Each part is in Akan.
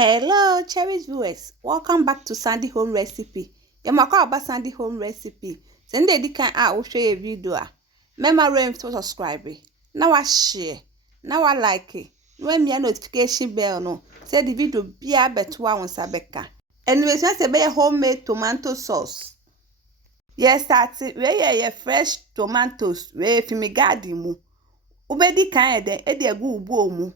Hello, cherished viewers. Welcome back to Sandy Home Recipe. Yamaka about Sandy Home Recipe. Send the can I will show you a video. Remember to subscribe. Now I share. Now I like it. When me a notification bell no. Say the video be a better one sabeka. Anyways, let's say homemade tomato sauce. Yes, that's it. We fresh tomatoes. We fi garden mu. Ubedi kan ede egu ubu mu.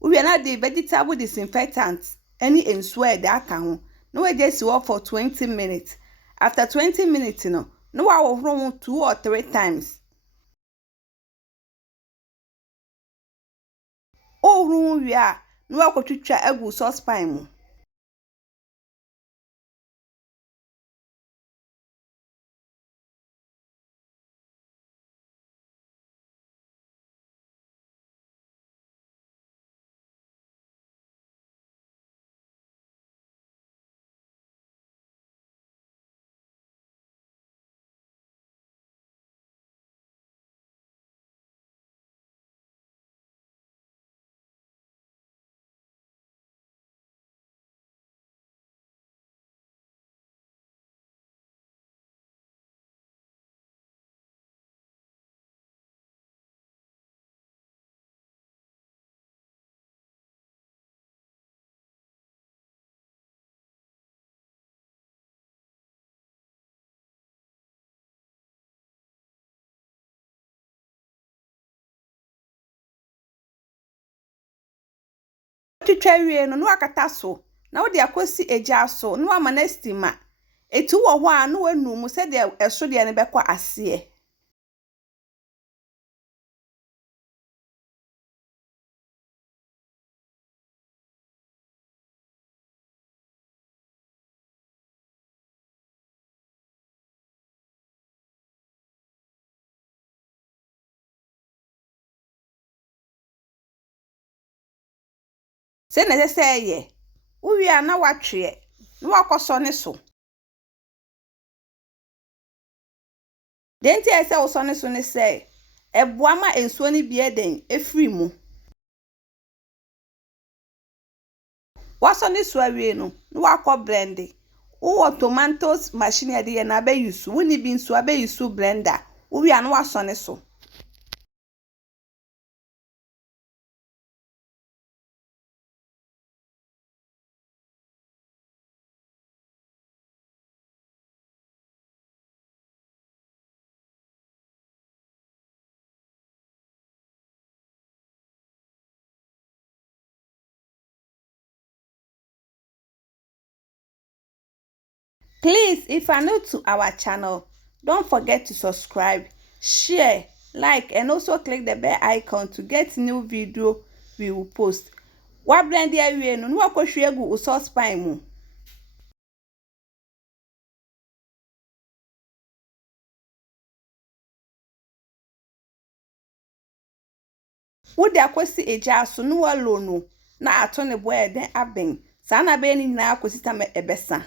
We are not the vegetable disinfectant. Any ensure that can no we just work for 20 minutes. After 20 minutes, no I will run 2 or 3 times. Oh, room we are no I go to try egu saucepan mu. To try we no akata so. Na we dey akosi eja so. No ama na steamer. Etu wo ho a no anu mu se de eso de ne bekọ ase. Se na say ye. Uwi a na watwe. No akoso ne so. Denti ese wo so ne so ne say. Eboa ma ensuo ne bie den efri mu. Waso ne so awie no, no wakọ blend. Wo tomatoes machine de na be use. Wo ni bi nso abe use blender. Uwi a no waso ne so. Please, if you are new to our channel, don't forget to subscribe, share, like, and also click the bell icon to get new video we will post. Wa blend ya we no wakọ egu saucepan mu. Wo de akosi eja so no walo no na ato ne boy den aben. Sa na be ni na akosi ta ebesa.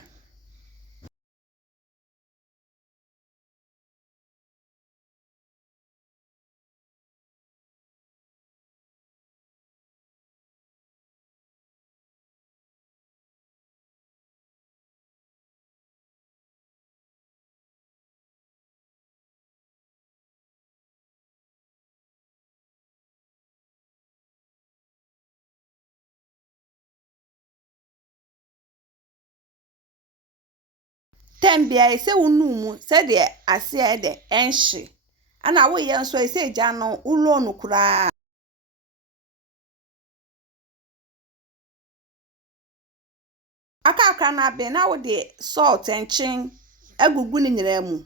Tembia se wonu mu se de ase e de enhye. Ana wo ye nso se eja no ulo no kura. Aka na be na wo de salt enchin agugu ni nyira mu.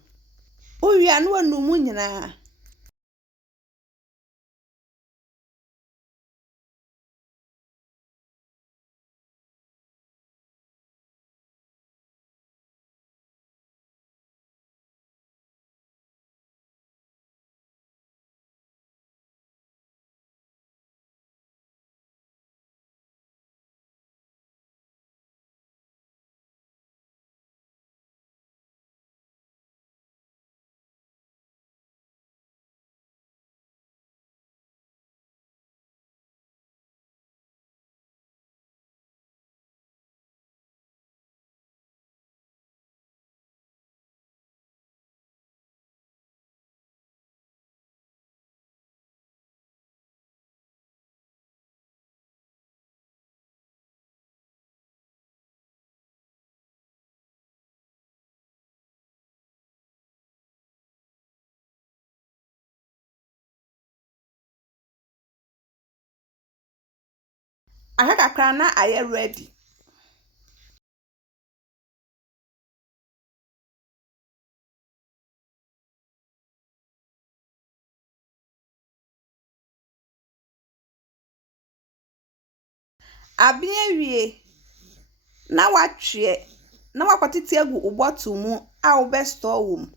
Uwi anu wonu mu nyina. Ahwa kakra na aye ready. Abia wie na watwe na wakwatete agu ubottle mu a wo be store wo mu.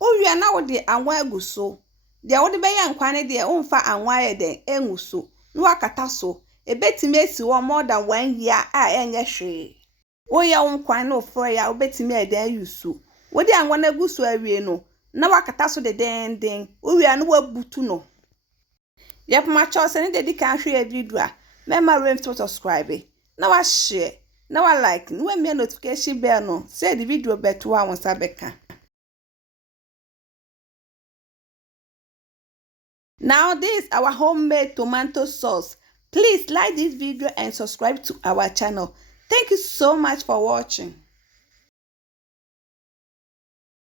Owia na wo de anwa agu so. De wo de be ye nkwa ne de umfa anwa ye den engu so. No wakata so. Ebetimi esi wo more than 1 year a enye hwe. Wo ye nkwa na ofro ya obetimi eden yusu. Wo de anwa na agu so awie no. Na wakata so de den. Owia no wabutu no. Yep ma cho se ne de di kan hwe video a. Mema rem to subscribe. Na wa share. Na wa like. Na wa me notification bell no. Say the video beto wa wonsa beka. Now this is our homemade tomato sauce. Please like this video and subscribe to our channel. Thank you so much for watching.